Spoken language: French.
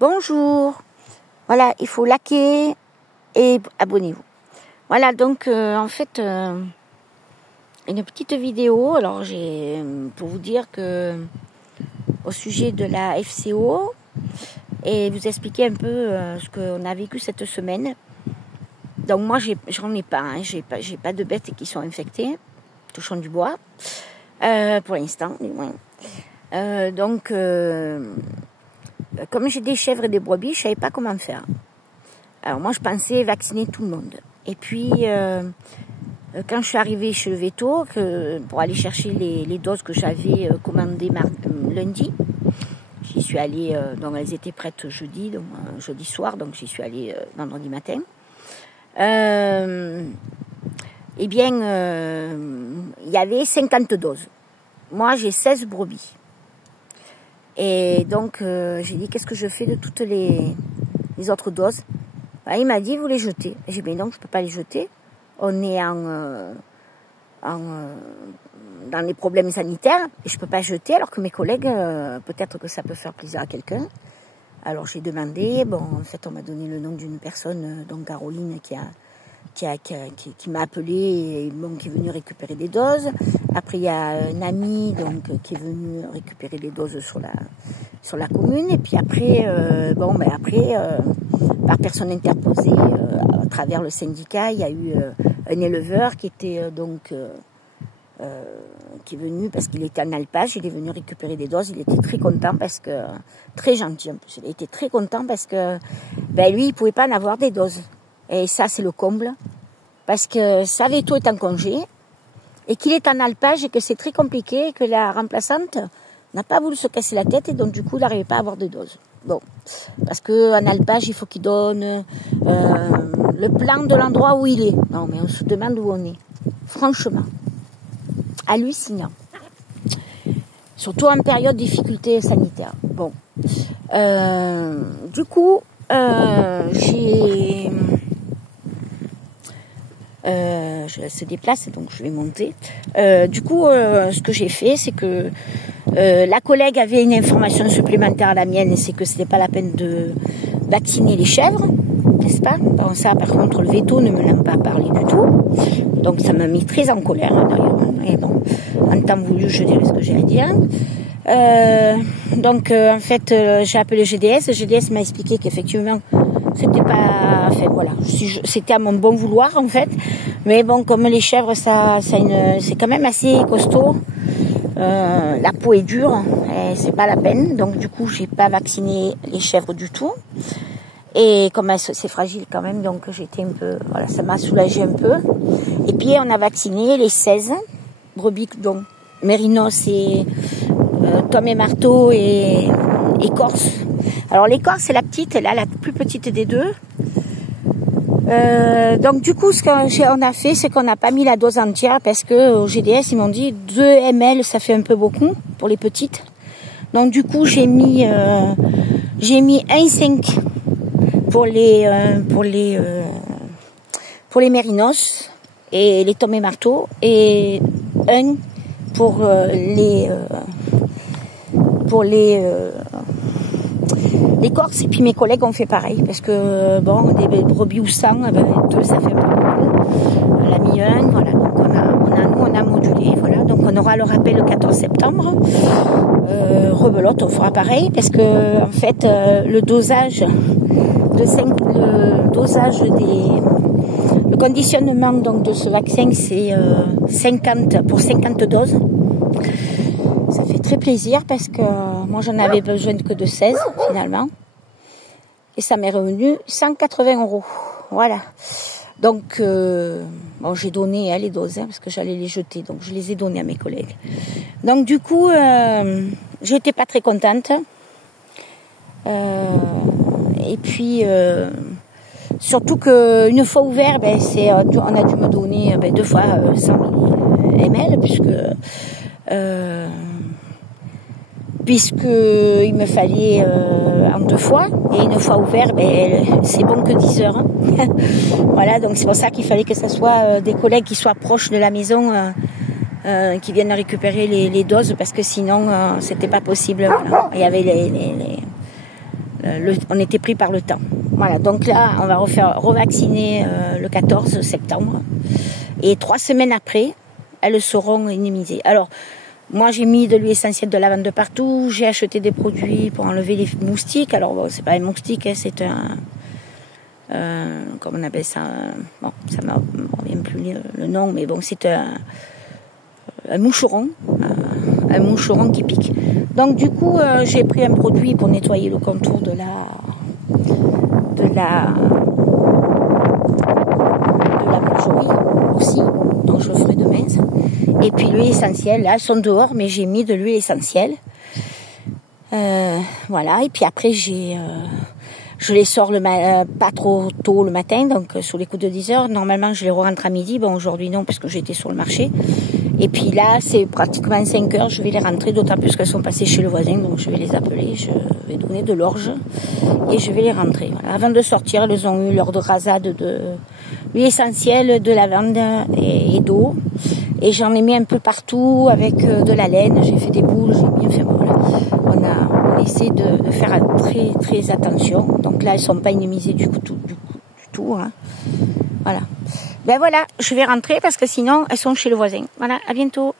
Bonjour. Voilà, il faut liker et abonnez-vous. Voilà, donc en fait, une petite vidéo. Alors j'ai pour vous dire que au sujet de la FCO et vous expliquer un peu ce qu'on a vécu cette semaine. Donc moi j'en ai pas, hein, j'ai pas de bêtes qui sont infectées, touchons du bois, pour l'instant du moins. Comme j'ai des chèvres et des brebis, je savais pas comment faire. Alors moi je pensais vacciner tout le monde. Et puis quand je suis arrivée chez le veto pour aller chercher les doses que j'avais commandées lundi, j'y suis allée, donc elles étaient prêtes jeudi, donc jeudi soir, donc j'y suis allée vendredi matin. Il y avait 50 doses. Moi j'ai 16 brebis. Et donc, j'ai dit, qu'est-ce que je fais de toutes les autres doses? Il m'a dit, vous les jetez. J'ai dit, mais non, je ne peux pas les jeter. On est dans les problèmes sanitaires et je ne peux pas jeter alors que mes collègues, peut-être que ça peut faire plaisir à quelqu'un. Alors, j'ai demandé, en fait, on m'a donné le nom d'une personne, donc Caroline, qui m'a appelé et qui est venue récupérer des doses. Après il y a un ami qui est venu récupérer les doses sur la commune. Et puis après par personne interposée à travers le syndicat, il y a eu un éleveur qui était qui est venu parce qu'il était en alpage. Il est venu récupérer des doses. Il était très content très gentil en plus. Il était très content parce que lui il pouvait pas en avoir des doses. Et ça, c'est le comble. Parce que sa veto est en congé, et qu'il est en alpage, et que c'est très compliqué, et que la remplaçante n'a pas voulu se casser la tête, et donc du coup, il n'arrivait pas à avoir de doses. Bon, parce qu'en alpage, il faut qu'il donne le plan de l'endroit où il est. Non, mais on se demande où on est. Franchement. Hallucinant. Surtout en période de difficulté sanitaire. Bon. Du coup, je se déplace, donc je vais monter. Ce que j'ai fait, c'est que la collègue avait une information supplémentaire à la mienne, c'est que ce n'était pas la peine de vacciner les chèvres, n'est-ce pas? Bon, ça, par contre, le veto ne me l'a pas parlé du tout. Donc ça m'a mis très en colère, d'ailleurs. Et bon, en temps voulu, je dirais ce que j'ai à dire. En fait, j'ai appelé le GDS. Le GDS m'a expliqué qu'effectivement, c'était pas, enfin voilà, c'était à mon bon vouloir en fait. Mais bon, comme les chèvres, c'est quand même assez costaud. La peau est dure, et c'est pas la peine. Donc du coup, j'ai pas vacciné les chèvres du tout. Et comme c'est fragile quand même, donc j'étais un peu, voilà, ça m'a soulagé un peu. Et puis on a vacciné les 16 brebis, donc Mérinos et Tom et Marteau et Corse. Alors l'écorce c'est la petite, elle est la plus petite des deux. Donc du coup ce qu'on a fait, c'est qu'on n'a pas mis la dose entière parce que au GDS ils m'ont dit 2 ml ça fait un peu beaucoup pour les petites. Donc du coup j'ai mis 1,5 pour les mérinos et les Tom et Marteau et 1 pour les corses, et puis mes collègues ont fait pareil parce que des brebis ou 100, 2 ça fait un peu beaucoup. On a mis 1, voilà, donc on a modulé, voilà, donc on aura le rappel le 14 septembre. Rebelote, on fera pareil parce que en fait le conditionnement donc de ce vaccin c'est 50 doses. Ça fait très plaisir parce que moi j'en avais besoin que de 16 finalement. Et ça m'est revenu 180 €. Voilà. Donc j'ai donné les doses parce que j'allais les jeter. Donc je les ai données à mes collègues. Donc du coup, j'étais pas très contente. Et puis surtout qu'une fois ouvert, on a dû me donner 2 fois 100 ml puisque il me fallait en 2 fois, et une fois ouvert, c'est bon que 10 heures. Voilà, donc c'est pour ça qu'il fallait que ce soit des collègues qui soient proches de la maison, qui viennent récupérer les doses, parce que sinon c'était pas possible. Voilà. Il y avait on était pris par le temps. Voilà, donc là, on va revacciner le 14 septembre. Et 3 semaines après, elles seront immunisées. Alors, moi, j'ai mis de l'huile essentielle de lavande de partout. J'ai acheté des produits pour enlever les moustiques. Alors, bon, c'est pas un moustique, hein, c'est un... comment on appelle ça, bon, ça ne me revient plus le nom, mais bon, c'est un moucheron qui pique. Donc du coup, j'ai pris un produit pour nettoyer le contour de la boucherie aussi, donc je le ferai demain. Et puis l'huile essentielle, là, elles sont dehors, mais j'ai mis de l'huile essentielle. Voilà, et puis après je les sors pas trop tôt le matin, donc sur les coups de 10 heures. Normalement, je les rentre à midi. Bon, aujourd'hui non, parce que j'étais sur le marché. Et puis là, c'est pratiquement 5 heures. Je vais les rentrer, d'autant plus qu'elles sont passées chez le voisin. Donc, je vais les appeler. Je vais donner de l'orge et je vais les rentrer. Voilà. Avant de sortir, elles ont eu l'heure de rasade de l'huile essentielle, de lavande et d'eau. Et j'en ai mis un peu partout avec de la laine. J'ai fait des boules. J'ai bien fait. Voilà. On essaie de faire très très attention. Donc là, elles sont pas immunisées du tout. Hein. Voilà. Ben voilà, je vais rentrer parce que sinon, elles sont chez le voisin. Voilà, à bientôt.